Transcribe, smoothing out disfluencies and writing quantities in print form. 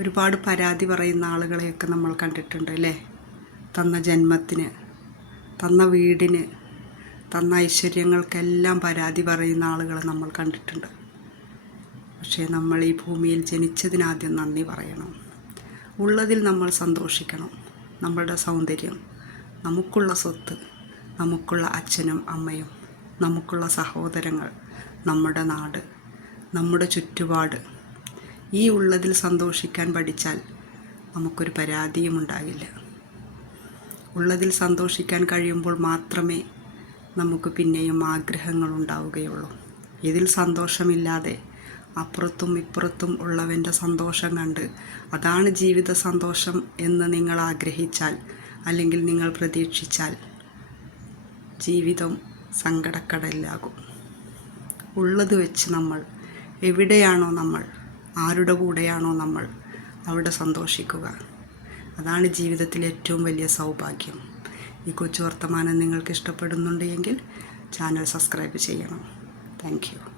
ഒരുപാട് പരാതി പറയുന്ന ആളുകളെയൊക്കെ നമ്മൾ കണ്ടിട്ടുണ്ട് അല്ലേ? തന്ന ജന്മത്തിന്, തന്ന വീടിന്, തന്ന ഐശ്വര്യങ്ങൾക്കെല്ലാം പരാതി പറയുന്ന ആളുകളെ നമ്മൾ കണ്ടിട്ടുണ്ട്. പക്ഷേ നമ്മൾ ഈ ഭൂമിയിൽ ജനിച്ചതിനാദ്യം നന്ദി പറയണം. ഉള്ളതിൽ നമ്മൾ സന്തോഷിക്കണം. നമ്മളുടെ സൗന്ദര്യം, നമുക്കുള്ള സ്വത്ത്, നമുക്കുള്ള അച്ഛനും അമ്മയും, നമുക്കുള്ള സഹോദരങ്ങൾ, നമ്മുടെ നാട്, നമ്മുടെ ചുറ്റുപാട്, ഈ ഉള്ളതിൽ സന്തോഷിക്കാൻ പഠിച്ചാൽ നമുക്കൊരു പരാതിയും ഉണ്ടാകില്ല. ഉള്ളതിൽ സന്തോഷിക്കാൻ കഴിയുമ്പോൾ മാത്രമേ നമുക്ക് പിന്നെയും ആഗ്രഹങ്ങൾ ഉണ്ടാവുകയുള്ളൂ. ഇതിൽ സന്തോഷമില്ലാതെ അപ്പുറത്തും ഇപ്പുറത്തും ഉള്ളവൻ്റെ സന്തോഷം കണ്ട് അതാണ് ജീവിത സന്തോഷം എന്ന് നിങ്ങൾ ആഗ്രഹിച്ചാൽ, അല്ലെങ്കിൽ നിങ്ങൾ പ്രതീക്ഷിച്ചാൽ, ജീവിതം സങ്കടക്കടലിലാകും. ഉള്ളത് വെച്ച് നമ്മൾ എവിടെയാണോ നമ്മൾ, ആരുടെ കൂടെയാണോ നമ്മൾ, അവിടെ സന്തോഷിക്കുക. അതാണ് ജീവിതത്തിലെ ഏറ്റവും വലിയ സൗഭാഗ്യം. ഈ കൊച്ചു വർത്തമാനം നിങ്ങൾക്ക് ഇഷ്ടപ്പെടുന്നുണ്ട് എങ്കിൽ ചാനൽ സബ്സ്ക്രൈബ് ചെയ്യണം. Thank you.